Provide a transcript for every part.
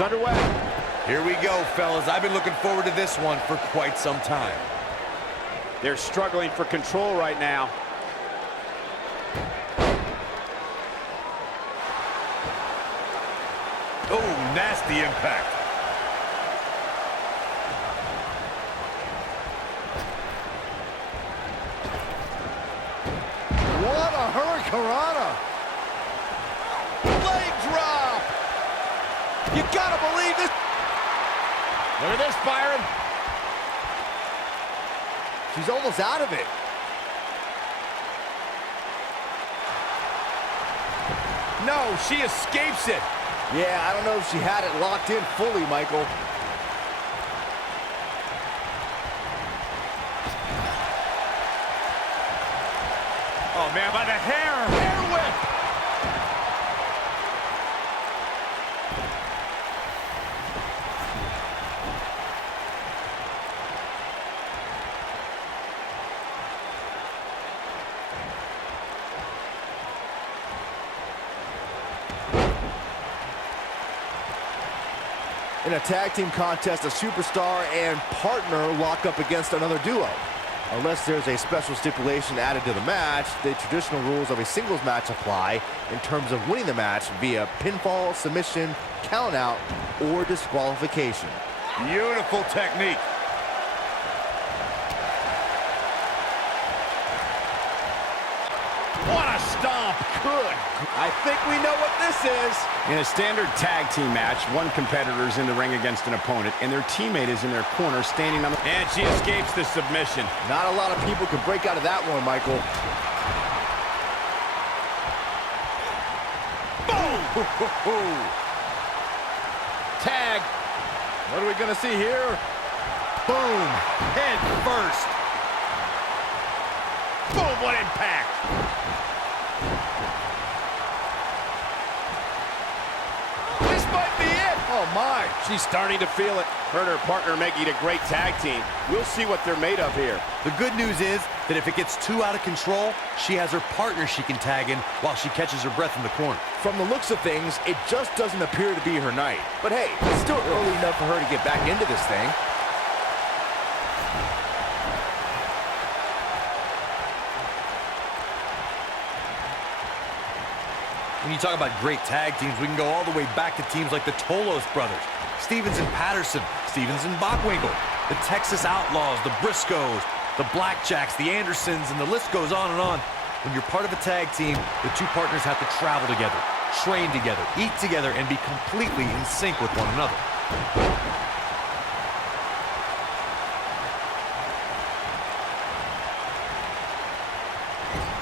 is underway. Here we go, fellas. I've been looking forward to this one for quite some time. They're struggling for control right now. Oh, nasty impact. What a hurricanrana. Leg drop. You gotta believe this. Look at this, Byron. She's almost out of it. No, she escapes it. Yeah, I don't know if she had it locked in fully, Michael. Oh, man, by the hair. Hair whip. In a tag team contest, a superstar and partner lock up against another duo. Unless there's a special stipulation added to the match, the traditional rules of a singles match apply in terms of winning the match via pinfall, submission, countout, or disqualification. Beautiful technique. What a stomp. Good. I think we know what this is. In a standard tag team match, one competitor is in the ring against an opponent, and their teammate is in their corner standing on the... And she escapes the submission. Not a lot of people can break out of that one, Michael. Boom! Tag. What are we going to see here? Boom! Head first. Boom, what impact! This might be it. Oh, my. She's starting to feel it. Her and her partner making a great tag team. We'll see what they're made of here. The good news is that if it gets too out of control, she has her partner she can tag in while she catches her breath in the corner. From the looks of things, it just doesn't appear to be her night. But hey, it's still early enough for her to get back into this thing. When you talk about great tag teams, we can go all the way back to teams like the Tolos brothers, Stevens and Patterson, Stevens and Bockwinkel, the Texas Outlaws, the Briscoes, the Blackjacks, the Andersons, and the list goes on and on. When you're part of a tag team, the two partners have to travel together, train together, eat together, and be completely in sync with one another.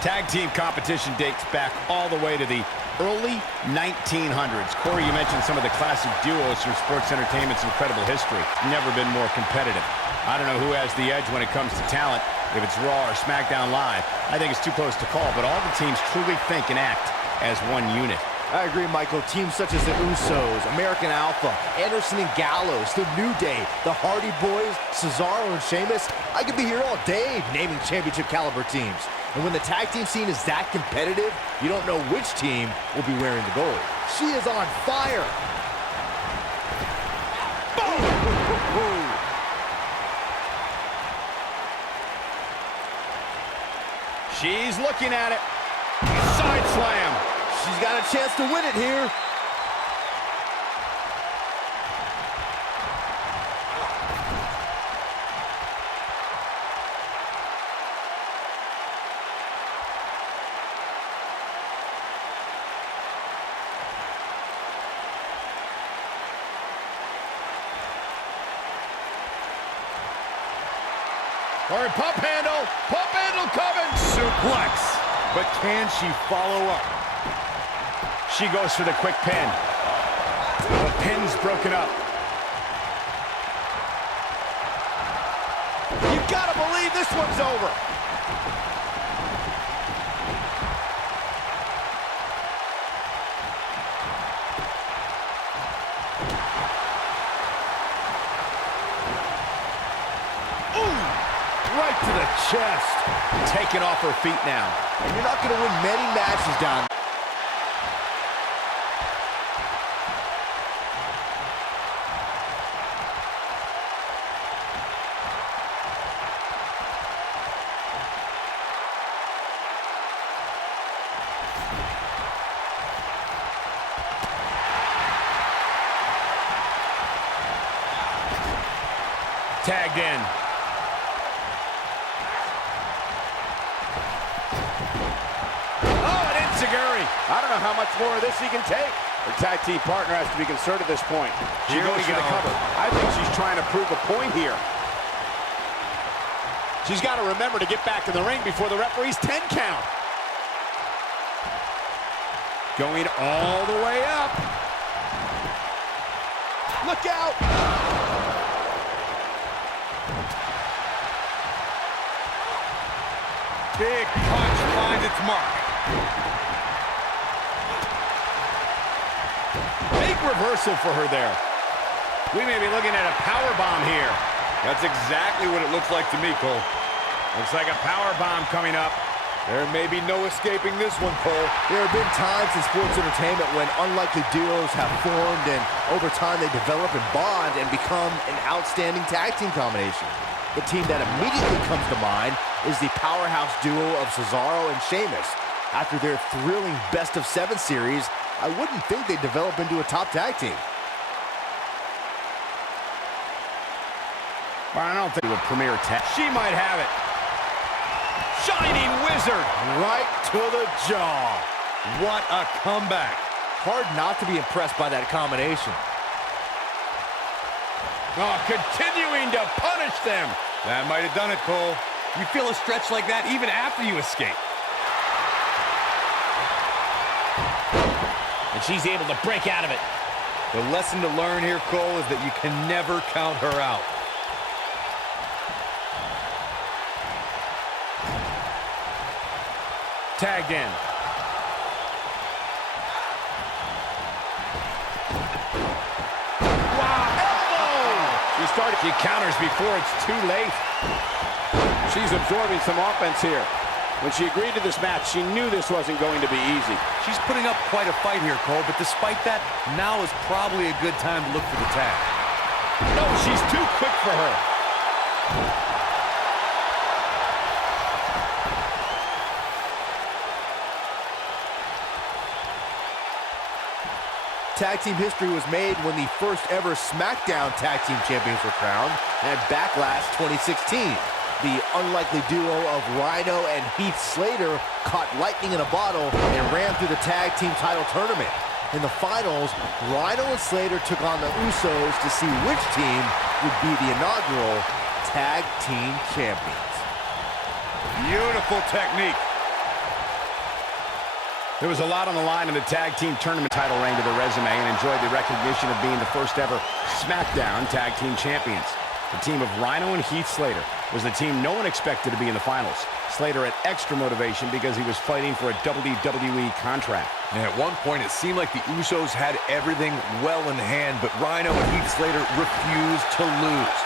Tag team competition dates back all the way to the early 1900s. Corey, you mentioned some of the classic duos from sports entertainment's incredible history. Never been more competitive. I don't know who has the edge when it comes to talent, if it's Raw or SmackDown Live. I think it's too close to call, but all the teams truly think and act as one unit. I agree, Michael. Teams such as the Usos, American Alpha, Anderson and Gallows, the New Day, the Hardy Boys, Cesaro and Sheamus. I could be here all day naming championship caliber teams. And when the tag team scene is that competitive, you don't know which team will be wearing the gold. She is on fire. Boom! She's looking at it. Side slam. She's got a chance to win it here. Or a pump handle coming. Suplex. But can she follow up? She goes for the quick pin. The pin's broken up. You gotta believe this one's over. Right to the chest. Taken off her feet now. And you're not going to win many matches down. tagged in. Oh, an enziguri. I don't know how much more of this he can take. Her tag team partner has to be concerned at this point. She's going to get a cover. I think she's trying to prove a point here. She's got to remember to get back in the ring before the referee's 10 count. Going all the way up. Look out! Big punch finds its mark. Big reversal for her there. We may be looking at a power bomb here. That's exactly what it looks like to me, Cole. Looks like a power bomb coming up. There may be no escaping this one, Cole. There have been times in sports entertainment when unlikely duos have formed, and over time they develop and bond and become an outstanding tag team combination. The team that immediately comes to mind is the powerhouse duo of Cesaro and Sheamus. After their thrilling best-of-7 series, I wouldn't think they'd develop into a top tag team. Well, I don't think it would premier tag. She might have it. Shining Wizard. Right to the jaw. What a comeback. Hard not to be impressed by that combination. Oh, continuing to punish them. That might have done it, Cole. You feel a stretch like that even after you escape. And she's able to break out of it. The lesson to learn here, Cole, is that you can never count her out. Tagged in. Wow, elbow! She counters before it's too late. She's absorbing some offense here. When she agreed to this match, she knew this wasn't going to be easy. She's putting up quite a fight here, Cole, but despite that, now is probably a good time to look for the tag. No, she's too quick for her. Tag team history was made when the first ever SmackDown Tag Team Champions were crowned at Backlash 2016. The unlikely duo of Rhino and Heath Slater caught lightning in a bottle and ran through the tag team title tournament. In the finals, Rhino and Slater took on the Usos to see which team would be the inaugural Tag Team Champions. Beautiful technique. There was a lot on the line in the tag team tournament title reign to the resume, and enjoyed the recognition of being the first ever SmackDown Tag Team Champions. The team of Rhino and Heath Slater was the team no one expected to be in the finals. Slater had extra motivation because he was fighting for a WWE contract. And at one point, it seemed like the Usos had everything well in hand, but Rhino and Heath Slater refused to lose.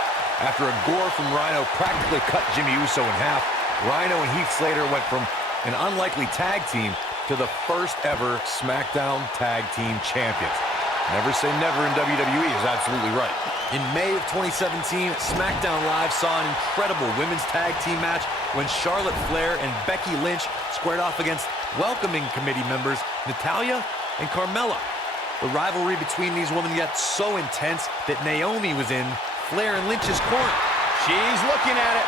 After a gore from Rhino practically cut Jimmy Uso in half, Rhino and Heath Slater went from an unlikely tag team to the first ever SmackDown Tag Team Champions. Never say never in WWE is absolutely right. In May of 2017, SmackDown Live saw an incredible women's tag team match when Charlotte Flair and Becky Lynch squared off against welcoming committee members Natalya and Carmella. The rivalry between these women got so intense that Naomi was in Flair and Lynch's corner. She's looking at it.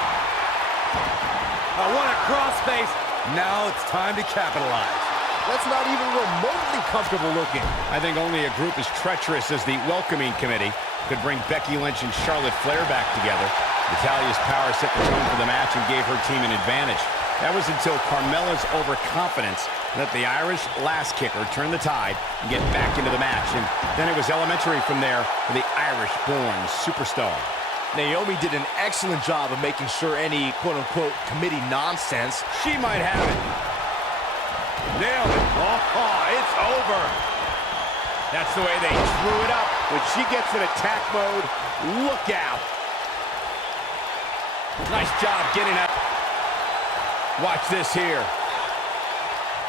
What a crossface. Now it's time to capitalize. That's not even remotely comfortable looking. I think only a group as treacherous as the welcoming committee could bring Becky Lynch and Charlotte Flair back together. Natalya's power set the tone for the match and gave her team an advantage. That was until Carmella's overconfidence let the Irish last kicker turn the tide and get back into the match. And then it was elementary from there for the Irish-born superstar. Naomi did an excellent job of making sure any quote-unquote committee nonsense. She might have it. Nailed it. Oh, it's over. That's the way they drew it up. When she gets in attack mode, look out. Nice job getting up. Watch this here.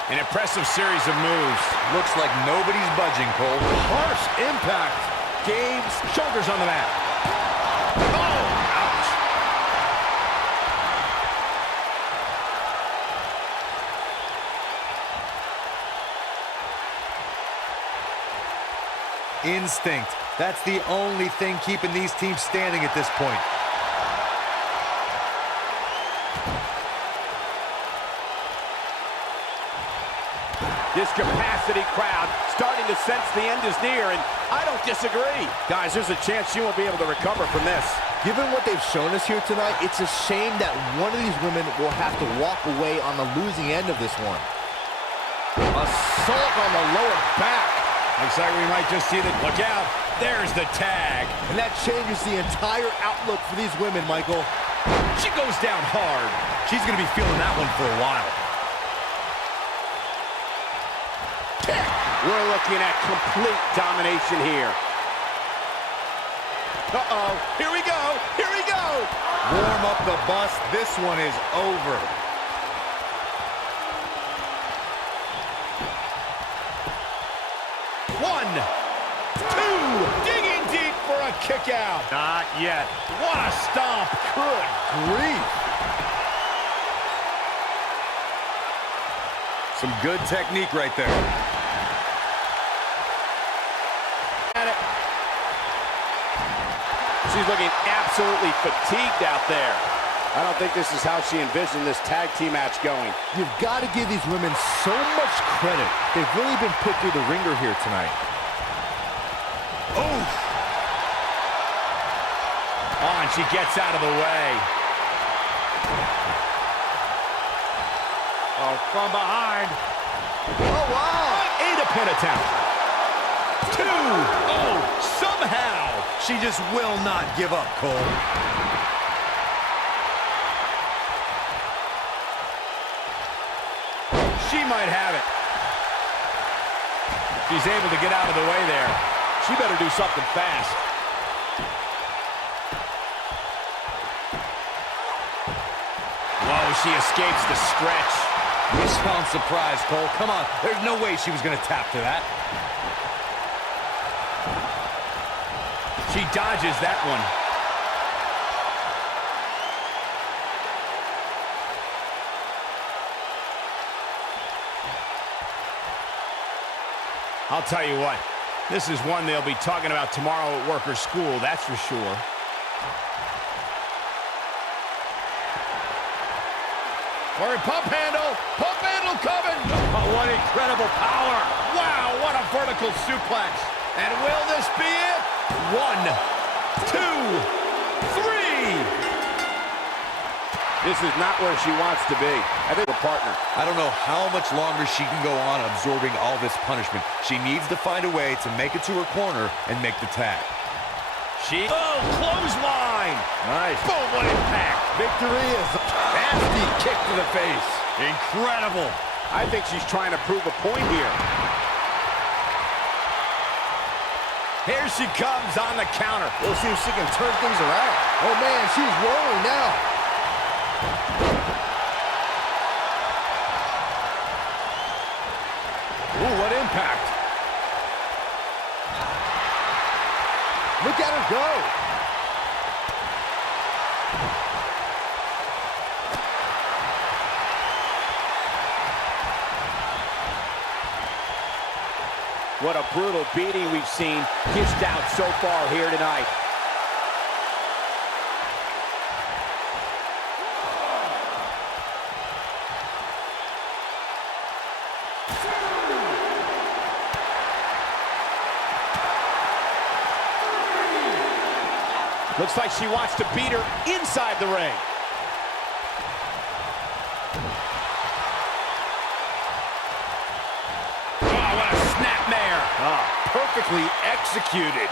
An impressive series of moves. Looks like nobody's budging, Cole. Harsh impact. Gabe's shoulders on the mat. Oh, ouch. Instinct. That's the only thing keeping these teams standing at this point. This capacity crowd starting to sense the end is near, and I don't disagree. Guys, there's a chance she won't be able to recover from this. Given what they've shown us here tonight, it's a shame that one of these women will have to walk away on the losing end of this one. Assault on the lower back. Looks like we might just see the... Look out. There's the tag. And that changes the entire outlook for these women, Michael. She goes down hard. She's going to be feeling that one for a while. We're looking at complete domination here. Uh-oh. Here we go. Here we go. Warm up the bus. This one is over. One, two, digging deep for a kick out. Not yet. What a stomp. Good grief. Some good technique right there. She's looking absolutely fatigued out there. I don't think this is how she envisioned this tag team match going. You've got to give these women so much credit. They've really been put through the ringer here tonight. Oh, and she gets out of the way. Oh, from behind. Oh, wow. Eight a pin attempt. Two. Oh, somehow. She just will not give up, Cole. She might have it. She's able to get out of the way there. She better do something fast. Whoa, she escapes the stretch. Wishbone surprise, Cole. Come on. There's no way she was going to tap to that. She dodges that one. I'll tell you what, this is one they'll be talking about tomorrow at work or school, that's for sure. Or pump handle coming. Oh, what incredible power. Wow, what a vertical suplex. And will this be it? 1, 2, 3. This is not where she wants to be. I think a partner. I don't know how much longer she can go on absorbing all this punishment. She needs to find a way to make it to her corner and make the tag. Oh, clothesline. Nice. Boom, what impact. Victory is a Nasty kick to the face. Incredible. I think she's trying to prove a point here. Here she comes on the counter. We'll see if she can turn things around. Oh, man, she's rolling now. Ooh, what impact. Look at her go. What a brutal beating we've seen dished out so far here tonight. Looks like she wants to beat her inside the ring. Oh, what a snapmare. Perfectly executed.